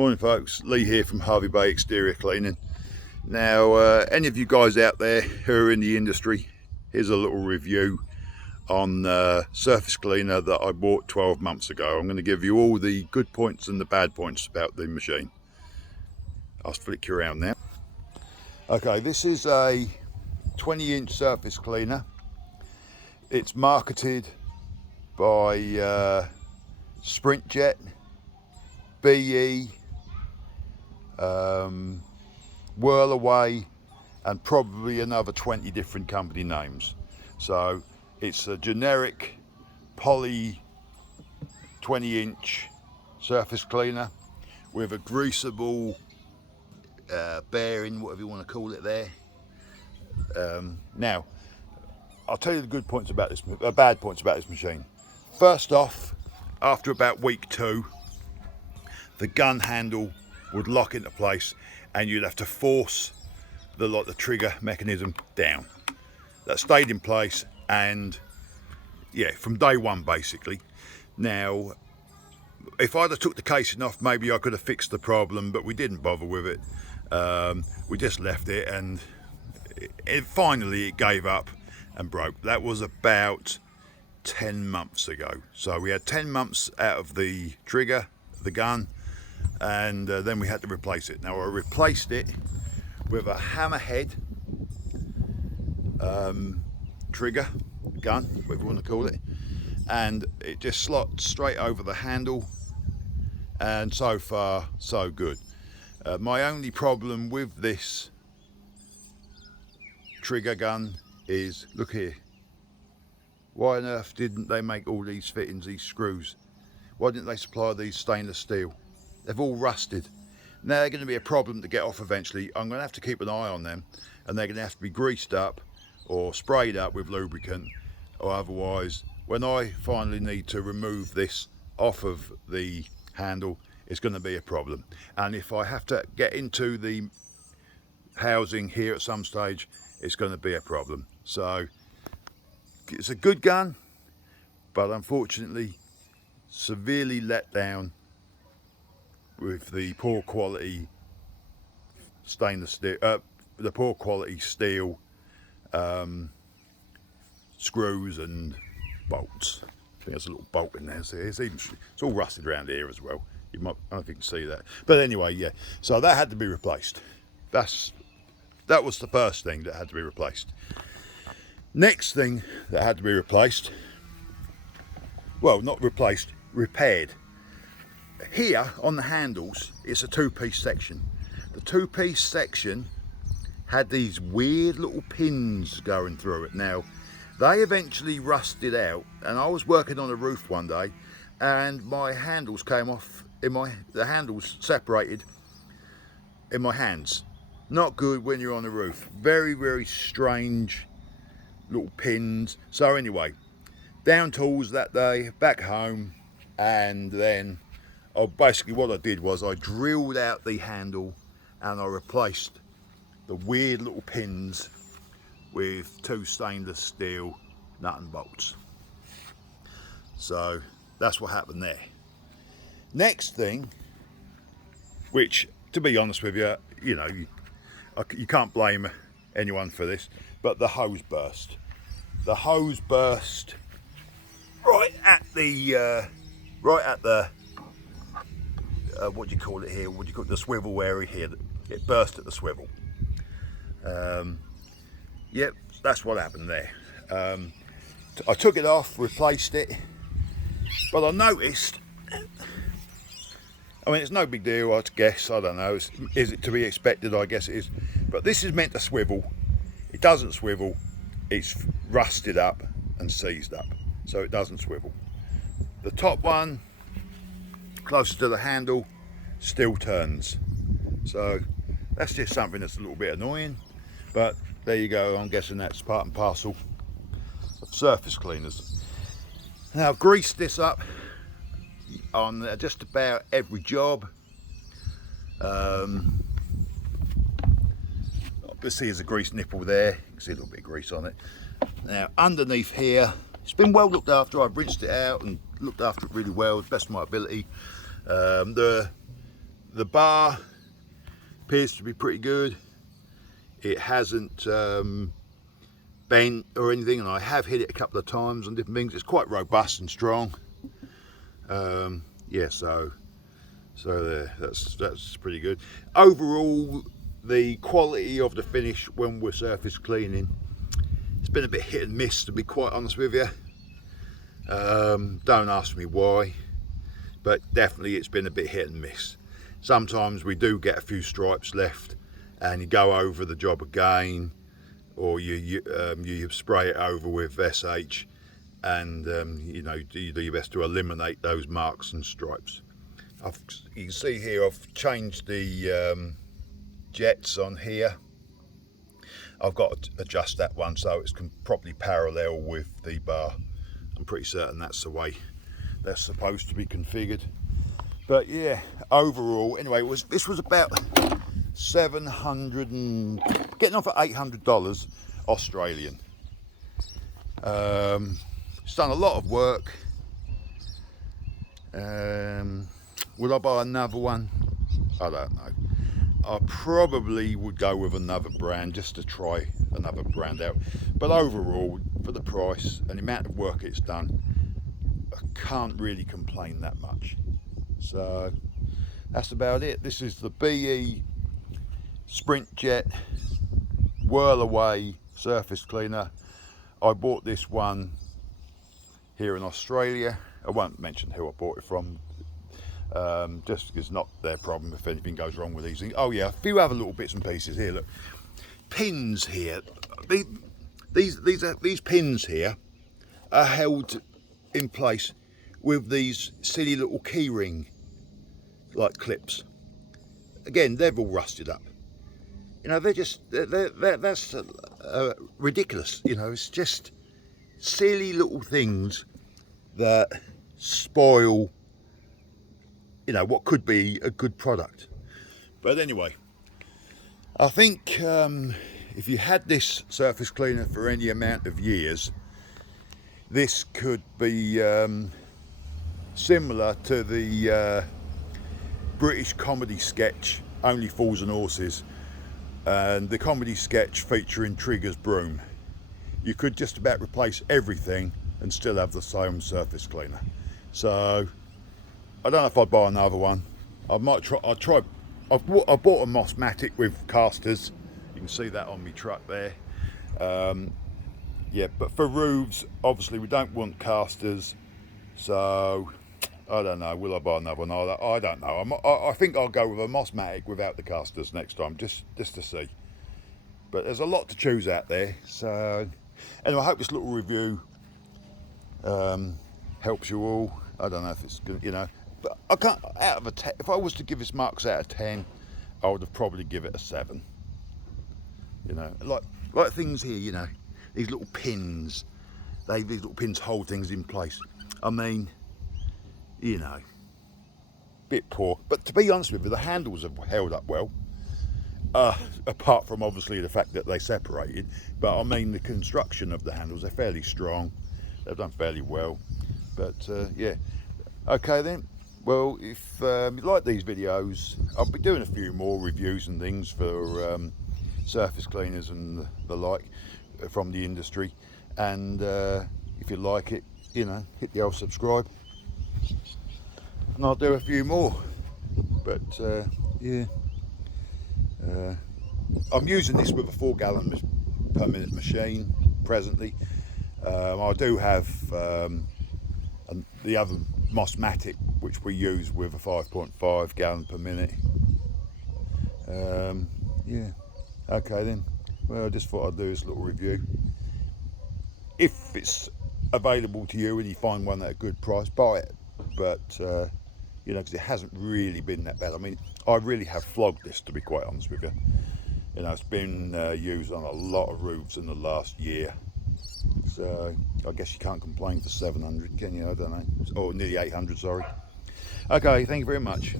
Morning folks, Lee here from Harvey Bay Exterior Cleaning. Now any of you guys out there who are in the industry, here's a little review on the surface cleaner that I bought 12 months ago. I'm going to give you all the good points and the bad points about the machine. I'll flick you around now. Okay, this is a 20-inch surface cleaner. It's marketed by Sprintjet, BE, Whirlaway, and probably another 20 different company names. So it's a generic poly 20-inch surface cleaner with a greasable bearing, whatever you want to call it there. Now I'll tell you the good points about this, bad points about this machine. First off, after about week 2, the gun handle would lock into place and you'd have to force the trigger mechanism down. That stayed in place, and yeah, from day one basically. Now if I'd have took the casing off, maybe I could have fixed the problem, but we didn't bother with it. We just left it, and finally it gave up and broke. That was about 10 months ago. So we had 10 months out of the trigger, the gun, and then we had to replace it. Now I replaced it with a hammerhead trigger gun, whatever you want to call it, and it just slots straight over the handle, and so far so good. My only problem with this trigger gun is, look here, why on earth didn't they make all these fittings, these screws? Why didn't they supply these stainless steel? They've all rusted. Now they're going to be a problem to get off eventually. I'm going to have to keep an eye on them, and they're going to have to be greased up or sprayed up with lubricant, or otherwise when I finally need to remove this off of the handle, it's going to be a problem. And if I have to get into the housing here at some stage, it's going to be a problem. So it's a good gun, but unfortunately severely let down with the poor quality stainless steel, the poor quality steel screws and bolts. I think there's a little bolt in there, so it's all rusted around here as well. I don't know if you can see that, but anyway, yeah. So that had to be replaced. That was the first thing that had to be replaced. Next thing that had to be replaced, well, not replaced, repaired. Here on the handles, it's a two-piece section. The two-piece section had these weird little pins going through it. Now, they eventually rusted out, and I was working on a roof one day, and my handles came off the handles separated in my hands. Not good when you're on the roof. Very, very strange little pins. So anyway, down tools that day, back home, and then basically what I did was I drilled out the handle and I replaced the weird little pins with 2 stainless steel nut and bolts. So that's what happened there. Next thing, which to be honest with you, you know, you can't blame anyone for this, but the hose burst. The hose burst right at the what do you call it here? What do you call it? The swivel area here. It burst at the swivel. Yep, that's what happened there. I took it off, replaced it, but I noticed, I mean, it's no big deal, I guess, I don't know, is it to be expected? I guess it is, but this is meant to swivel. It doesn't swivel, it's rusted up and seized up, so it doesn't swivel. The top one, closer to the handle, still turns. So that's just something that's a little bit annoying, but there you go. I'm guessing that's part and parcel of surface cleaners. Now I've greased this up on just about every job. Obviously there's a grease nipple there, you can see a little bit of grease on it. Now underneath here, it's been well looked after. I've rinsed it out and looked after it really well, as best of my ability. The the bar appears to be pretty good. It hasn't bent or anything, and I have hit it a couple of times on different things. It's quite robust and strong. Yeah, so there, that's pretty good. Overall, the quality of the finish when we're surface cleaning, it's been a bit hit and miss, to be quite honest with you. Don't ask me why, but definitely it's been a bit hit and miss. Sometimes we do get a few stripes left, and you go over the job again, or you spray it over with SH, and you know, you do your best to eliminate those marks and stripes. You can see here I've changed the jets on here. I've got to adjust that one so it's properly parallel with the bar. I'm pretty certain that's the way that's supposed to be configured. But yeah, overall, anyway, this was about $700 and getting on for $800 Australian. It's done a lot of work. Would I buy another one? I don't know. I probably would go with another brand just to try another brand out. But overall, for the price and the amount of work it's done, I can't really complain that much. So that's about it. This is the BE Sprintjet Whirlaway surface cleaner. I bought this one here in Australia. I won't mention who I bought it from, just because it's not their problem if anything goes wrong with these things. Oh yeah, a few other little bits and pieces here. Look, pins here. These pins here are held in place with these silly little key ring like clips. Again, they've all rusted up. You know, that's ridiculous. You know, it's just silly little things that spoil, you know, what could be a good product. But anyway, I think if you had this surface cleaner for any amount of years, this could be similar to the British comedy sketch Only Fools and Horses, and the comedy sketch featuring Trigger's broom. You could just about replace everything and still have the same surface cleaner. So I don't know if I'd buy another one. I might try. I bought a Mossmatic with casters. You can see that on my truck there. Yeah, but for roofs, obviously we don't want casters. So I don't know. Will I buy another one? I don't know. I think I'll go with a Mossmatic without the casters next time, just to see. But there's a lot to choose out there. So anyway, I hope this little review helps you all. I don't know if it's good, you know. But I can't, out of a 10, if I was to give this marks out of 10, I would have probably give it a 7. You know, like things here, you know, these little pins. These little pins hold things in place. I mean, you know, bit poor. But to be honest with you, the handles have held up well. Apart from obviously the fact that they separated. But I mean, the construction of the handles, they're fairly strong. They've done fairly well. But yeah, okay then. Well, if you like these videos, I'll be doing a few more reviews and things for surface cleaners and the like from the industry. And if you like it, you know, hit the old subscribe, and I'll do a few more. But yeah, I'm using this with a 4 gallon per minute machine presently. I do have the other Mossmatic, which we use with a 5.5 gallon per minute. Yeah, okay then. Well, I just thought I'd do this little review. If it's available to you and you find one at a good price, buy it. But you know, because it hasn't really been that bad. I mean, I really have flogged this, to be quite honest with you. You know, it's been used on a lot of roofs in the last year. So I guess you can't complain for 700, can you? I don't know. Or nearly 800, sorry. Okay, thank you very much.